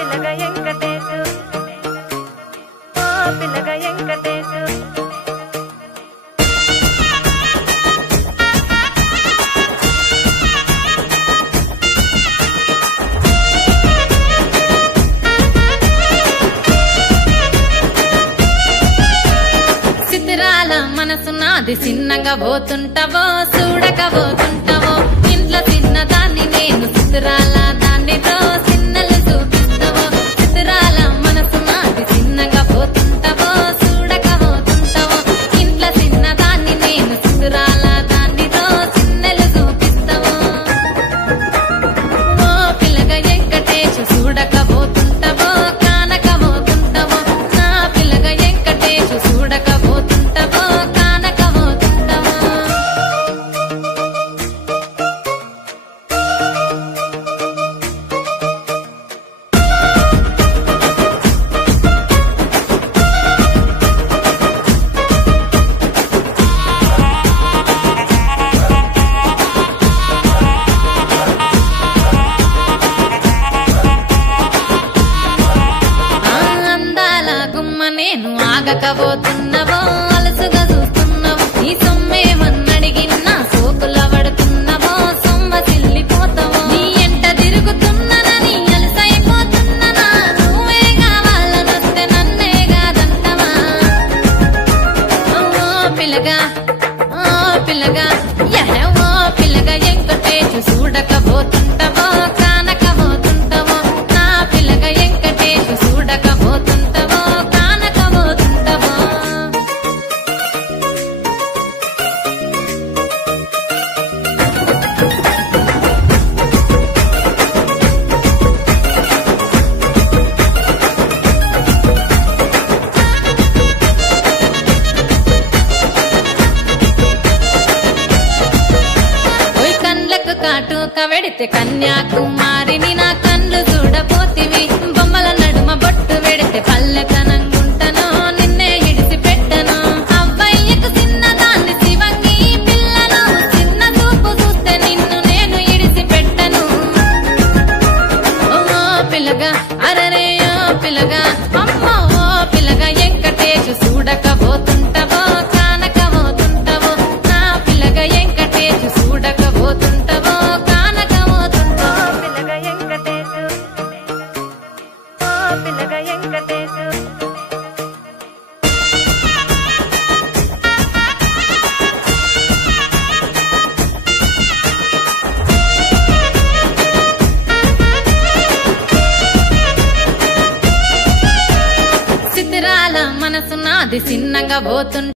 పిల్లగా వెంకటేశు ఓ పిల్లగా వెంకటేశు చిత్రాల మనసు నాది చిన్నగా పోతుంటావో చూడక పోతుంటావో ఇంట్లో చిన్నదాన్ని నేను చిత్రాల దానితో చిన్నలు చూపిస్తావో చిత్రాల మనసు నాది చిన్నగా పోతుంటావో చూడక పోతుంటావో ఇంట్లో చిన్నదాన్ని నేను చిత్రాల దానితో చిన్నలు చూపిస్తావో ఓ పిల్లగా వెంకటేశు చూడక పోతుంటావో కానక పోతుంటావో నా పిల్లగా వెంకటేశు చూడక పోతుంటావో కానక పోతుంటావో అందాల గుమ్మ నేను ఆగకపోతున్నావో అలసుగా చూస్తున్నావో నీ సొమ్మేమన్నడిగిన్నా సోకుల పడుతున్నావో సొమ్మ సిల్లిపోతావో నీ ఎంట తిరుగుతున్నానని అలసైపోతున్నానా నువ్వే కావాలనొస్తే నన్నే కాదంటవా ఓ పిల్లగా యహ ఓ పిల్లగా వెంకటేశు చూడకపోతుంటావో కానకపోతుంటావో నా పిల్లగా వెంకటేశు చూడకపోతుంటావో కానకపోతుంటావో ఓయ్ కండ్లకు కాటుక వెడితే కన్యాకుమారిని నా కళ్ళు చూడపోతివి బొమ్మల నడుమ బొట్టు వెడితే పల్లెతనంగుంటను నిన్నే ఇడిసి పెట్టను అవ్వయ్యకు చిన్నదాన్ని శివంగి పిల్లను చిన్న చూపు చూస్తే నిన్ను నేను ఇడిసి పెట్టను ఓ పిల్లగా అరరే ఓ పిల్లగా అమ్మో ఓ పిల్లగా వెంకటేశు చూడకపోతుంటావో కానకపోతుంటావో నా పిల్లగా వెంకటేశు చూడకపోతుంటావో కానకపోతుంటావో పిల్లగా వెంకటేశు ఓ పిల్లగా వెంకటేశు చిత్రాల మనసు నాది చిన్నగా పోతుంటే